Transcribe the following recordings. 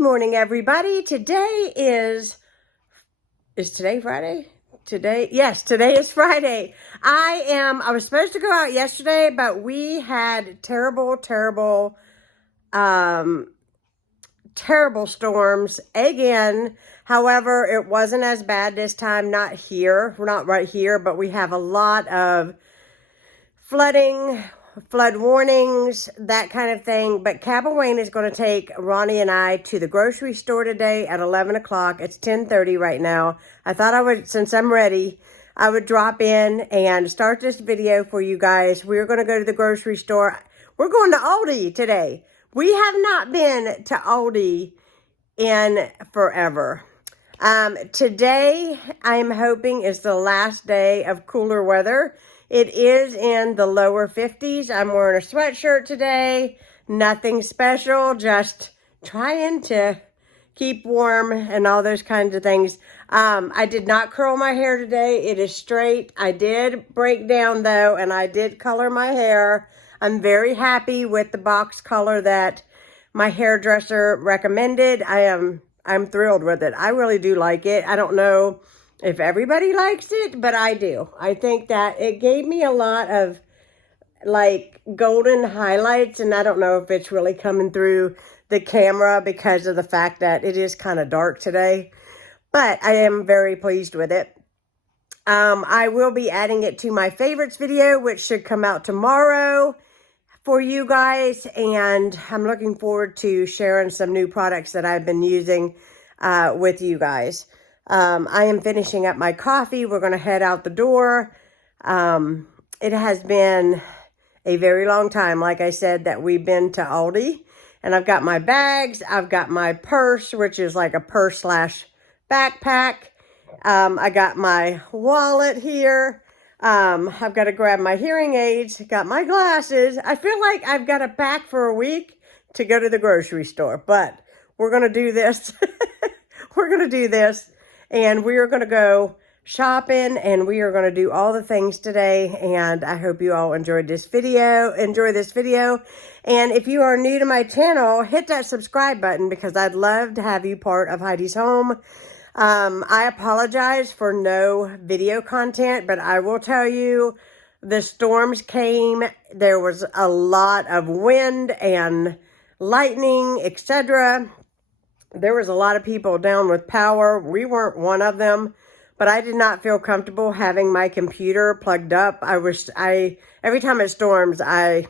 morning, everybody. Today is today Friday? Yes, today is Friday. I was supposed to go out yesterday, but we had terrible storms again. However, it wasn't as bad this time. Not here. We're not right here, but we have a lot of flooding, flood warnings, that kind of thing. But Cabell Wayne is going to take Ronnie and I to the grocery store today at 11 o'clock. It's 10:30 right now. I thought I would, since I'm ready, I would drop in and start this video for you guys. We're going to go to the grocery store. We're going to Aldi today. We have not been to Aldi in forever. Today, I'm hoping, is the last day of cooler weather. It is in the lower 50s. I'm wearing a sweatshirt today. Nothing special, just trying to keep warm and all those kinds of things. I did not curl my hair today. It is straight. I did break down though, and I did color my hair. I'm very happy with the box color that my hairdresser recommended. I'm thrilled with it. I really do like it. I don't know if everybody likes it, but I do. I think that it gave me a lot of like golden highlights, and I don't know if it's really coming through the camera because of the fact that it is kind of dark today, but I am very pleased with it. I will be adding it to my favorites video, which should come out tomorrow for you guys, and I'm looking forward to sharing some new products that I've been using with you guys. I am finishing up my coffee. We're going to head out the door. It has been a very long time, like I said, that we've been to Aldi. And I've got my bags. I've got my purse, which is like a purse slash backpack. I got my wallet here. I've got to grab my hearing aids. Got my glasses. I feel like I've got to pack for a week to go to the grocery store. But we're going to do this. We're going to do this. And we are going to go shopping, and we are going to do all the things today. And I hope you all enjoy this video. And if you are new to my channel, hit that subscribe button because I'd love to have you part of Heidi's home. I apologize for no video content, but I will tell you, the storms came. There was a lot of wind and lightning, etc. There was a lot of people down with power. We weren't one of them, but I did not feel comfortable having my computer plugged up. Every time it storms, I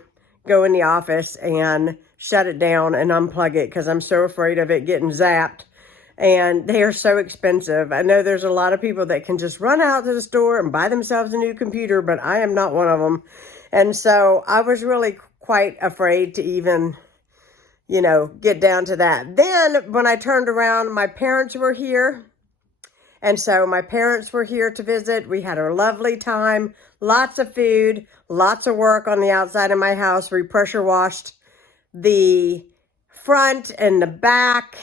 go in the office and shut it down and unplug it because I'm so afraid of it getting zapped. And they are so expensive. I know there's a lot of people that can just run out to the store and buy themselves a new computer, but I am not one of them. And so I was really quite afraid to even, get down to that. Then when I turned around, my parents were here. And so my parents were here to visit. We had a lovely time, lots of food, lots of work on the outside of my house. We pressure washed the front and the back.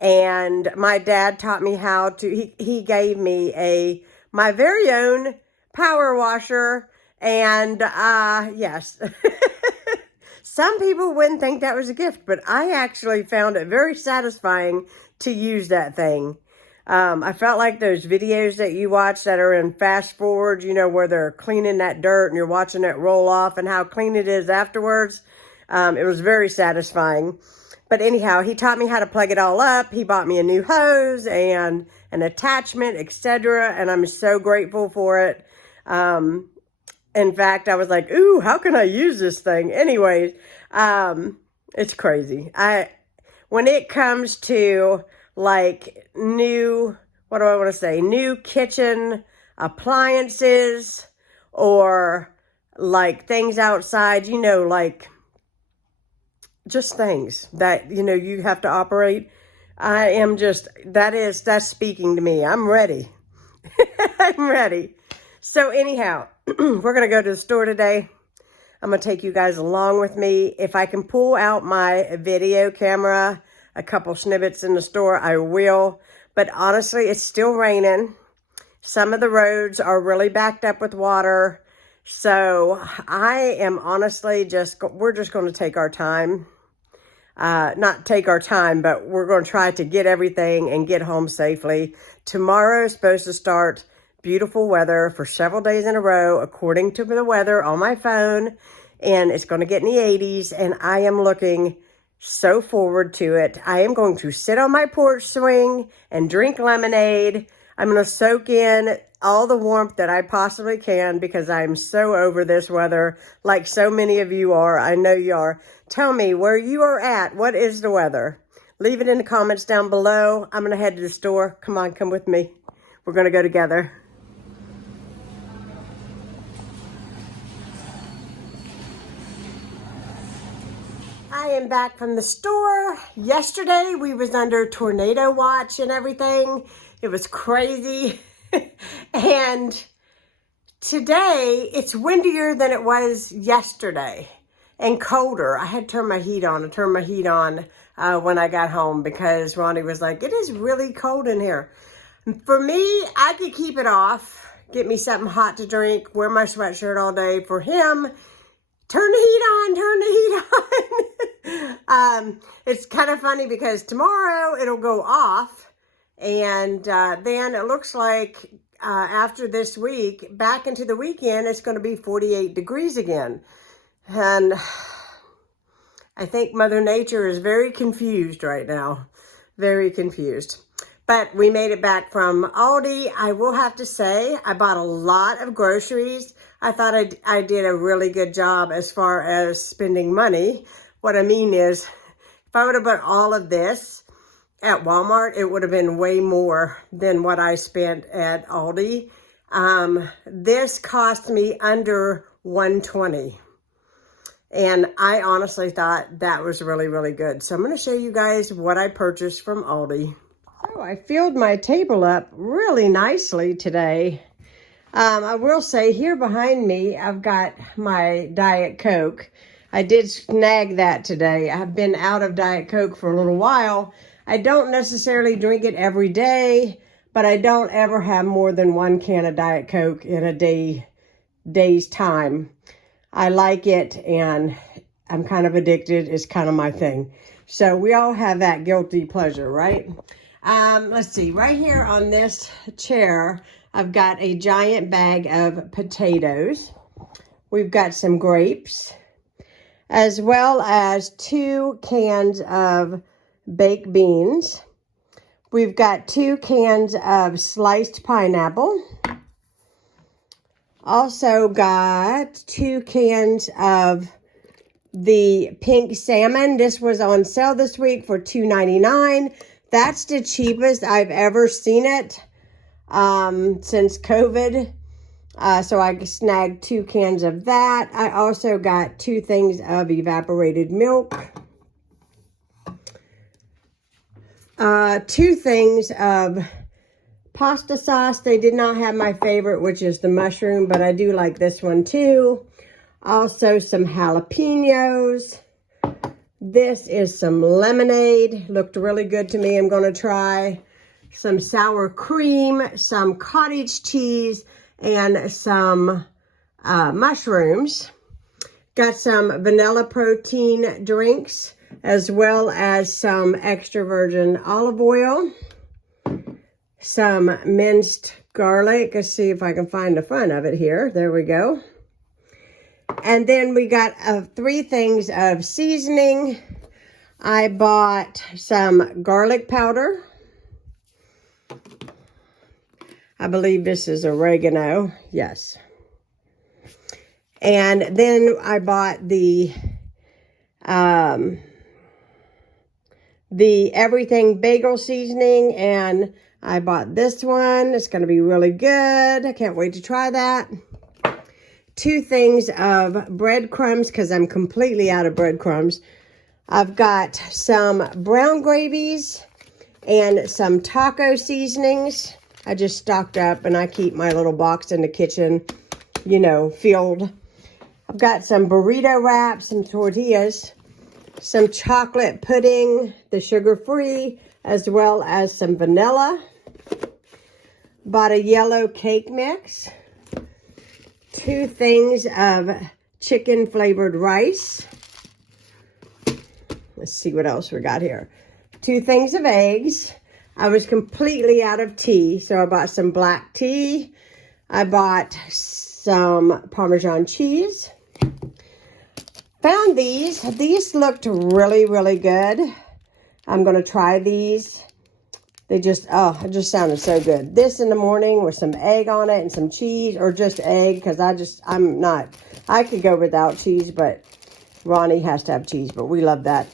And my dad taught me how to, he gave me my very own power washer. And yes, some people wouldn't think that was a gift, but I actually found it very satisfying to use that thing. I felt like those videos that you watch that are in fast forward, where they're cleaning that dirt and you're watching it roll off and how clean it is afterwards. It was very satisfying. But anyhow, he taught me how to plug it all up. He bought me a new hose and an attachment, etc. And I'm so grateful for it. In fact, I was like, ooh, how can I use this thing? Anyways, it's crazy. When it comes to like new kitchen appliances or like things outside, like just things that, you have to operate. That's speaking to me. I'm ready. I'm ready. So anyhow, we're going to go to the store today. I'm going to take you guys along with me. If I can pull out my video camera, a couple snippets in the store, I will. But honestly, it's still raining. Some of the roads are really backed up with water. So I am honestly we're just going to take our time. not take our time, but we're going to try to get everything and get home safely. Tomorrow is supposed to start beautiful weather for several days in a row, according to the weather on my phone. And it's going to get in the 80s, and I am looking so forward to it. I am going to sit on my porch swing and drink lemonade. I'm going to soak in all the warmth that I possibly can because I'm so over this weather, like so many of you are. I know you are. Tell me where you are at. What is the weather? Leave it in the comments down below. I'm going to head to the store. Come on, come with me. We're going to go together. I am back from the store. Yesterday we was under tornado watch and everything. It was crazy. And today it's windier than it was yesterday and colder. I had to turn my heat on. I turned my heat on when I got home because Ronnie was like, it is really cold in here. For me, I could keep it off, get me something hot to drink, wear my sweatshirt all day. For him, turn the heat on, turn the heat on. It's kind of funny because tomorrow it'll go off, and then it looks like after this week, back into the weekend, it's going to be 48 degrees again. And I think Mother Nature is very confused right now, very confused. But we made it back from Aldi. I will have to say, I bought a lot of groceries. I thought I did a really good job as far as spending money. What I mean is, if I would have bought all of this at Walmart, it would have been way more than what I spent at Aldi. This cost me under $120. And I honestly thought that was really, really good. So I'm going to show you guys what I purchased from Aldi. Oh, I filled my table up really nicely today. I will say here behind me, I've got my Diet Coke. I did snag that today. I've been out of Diet Coke for a little while. I don't necessarily drink it every day, but I don't ever have more than one can of Diet Coke in a day's time. I like it, and I'm kind of addicted. It's kind of my thing. So we all have that guilty pleasure, right? Let's see, right here on this chair, I've got a giant bag of potatoes. We've got some grapes, as well as 2 cans of baked beans. We've got 2 cans of sliced pineapple. Also got 2 cans of the pink salmon. This was on sale this week for $2.99. That's the cheapest I've ever seen it since COVID. So I snagged 2 cans of that. I also got 2 things of evaporated milk. 2 things of pasta sauce. They did not have my favorite, which is the mushroom, but I do like this one too. Also some jalapenos. This is some lemonade. Looked really good to me. I'm going to try some sour cream, some cottage cheese, and some mushrooms. Got some vanilla protein drinks, as well as some extra virgin olive oil. Some minced garlic. Let's see if I can find the front of it here. There we go. And then we got 3 things of seasoning. I bought some garlic powder. I believe this is oregano. Yes. And then I bought the everything bagel seasoning, and I bought this one. It's going to be really good. I can't wait to try that. 2 things of breadcrumbs because I'm completely out of breadcrumbs. I've got some brown gravies and some taco seasonings. I just stocked up, and I keep my little box in the kitchen, you know, filled. I've got some burrito wraps, some tortillas, some chocolate pudding, the sugar-free, as well as some vanilla. Bought a yellow cake mix. 2 things of chicken flavored rice. Let's see what else we got here. 2 things of eggs. I was completely out of tea, so I bought some black tea. I bought some Parmesan cheese. Found these. These looked really, really good. I'm going to try these. They just, oh, it just sounded so good. This in the morning with some egg on it and some cheese, or just egg, because I could go without cheese, but Ronnie has to have cheese, but we love that.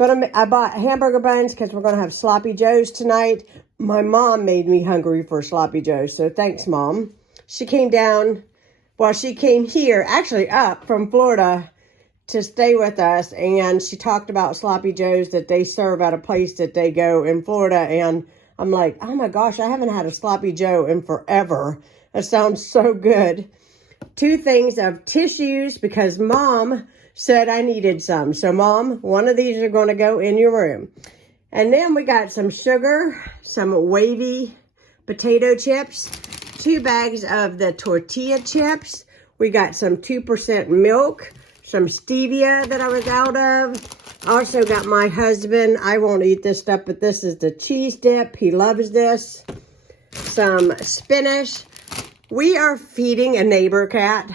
I bought hamburger buns because we're going to have sloppy joes tonight. My mom made me hungry for sloppy joes, so thanks, Mom. She came down, well, she came here, actually up from Florida to stay with us, and she talked about sloppy joes that they serve at a place that they go in Florida, and I'm like, oh my gosh, I haven't had a sloppy joe in forever. That sounds so good. 2 things of tissues because Mom said I needed some. So Mom, one of these are going to go in your room. And then we got some sugar, some wavy potato chips, 2 bags of the tortilla chips. We got some 2% milk, some stevia that I was out of. Also got my husband, I won't eat this stuff, but this is the cheese dip. He loves this. Some spinach. We are feeding a neighbor cat.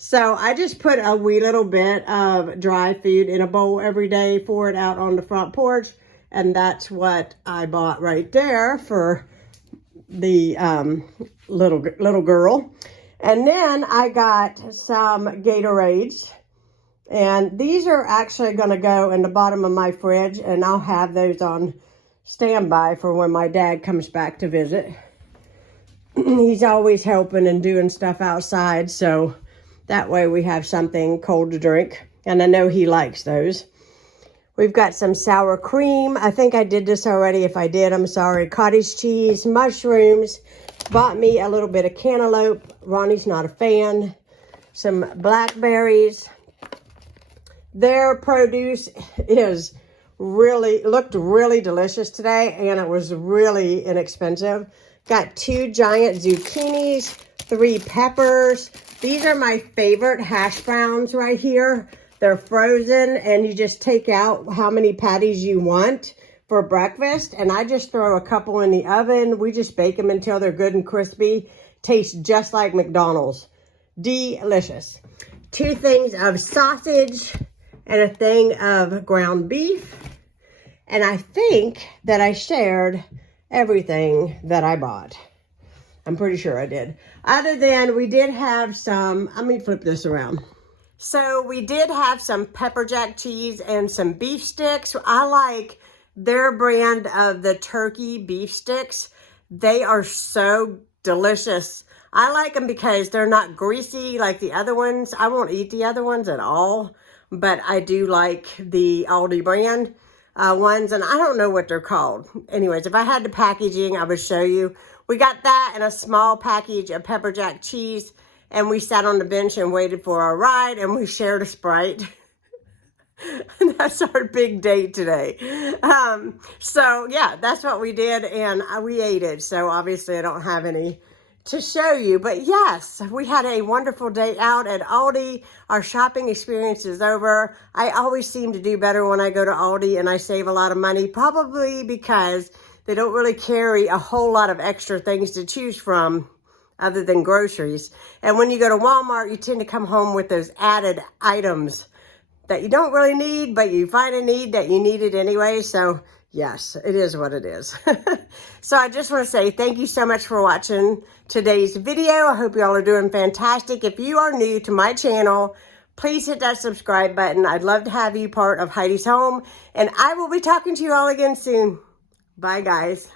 So I just put a wee little bit of dry food in a bowl every day for it out on the front porch. And that's what I bought right there for the little girl. And then I got some Gatorades. And these are actually going to go in the bottom of my fridge. And I'll have those on standby for when my dad comes back to visit. He's always helping and doing stuff outside. So that way we have something cold to drink. And I know he likes those. We've got some sour cream. I think I did this already. If I did, I'm sorry. Cottage cheese, mushrooms. Bought me a little bit of cantaloupe. Ronnie's not a fan. Some blackberries. Their produce looked really delicious today. And it was really inexpensive. Got 2 giant zucchinis, 3 peppers. These are my favorite hash browns right here. They're frozen, and you just take out how many patties you want for breakfast. And I just throw a couple in the oven. We just bake them until they're good and crispy. Tastes just like McDonald's. Delicious. 2 things of sausage and a thing of ground beef. And I think that I shared everything that I bought. I'm pretty sure I did. Other than we did have some, let me flip this around. So we did have some pepper jack cheese and some beef sticks. I like their brand of the turkey beef sticks. They are so delicious. I like them because they're not greasy like the other ones. I won't eat the other ones at all, but I do like the Aldi brand ones, and I don't know what they're called. Anyways, if I had the packaging, I would show you. We got that and a small package of pepper jack cheese, and we sat on the bench and waited for our ride, and we shared a Sprite. That's our big date today. So yeah, that's what we did, and we ate it. So obviously I don't have any to show you, but yes, we had a wonderful day out at Aldi. Our shopping experience is over. I always seem to do better when I go to Aldi, and I save a lot of money, probably because they don't really carry a whole lot of extra things to choose from other than groceries. And when you go to Walmart, you tend to come home with those added items that you don't really need, but you find a need that you need it anyway. So yes, it is what it is. So I just want to say thank you so much for watching today's video. I hope you all are doing fantastic. If you are new to my channel, please hit that subscribe button. I'd love to have you part of Heidi's Home. And I will be talking to you all again soon. Bye, guys.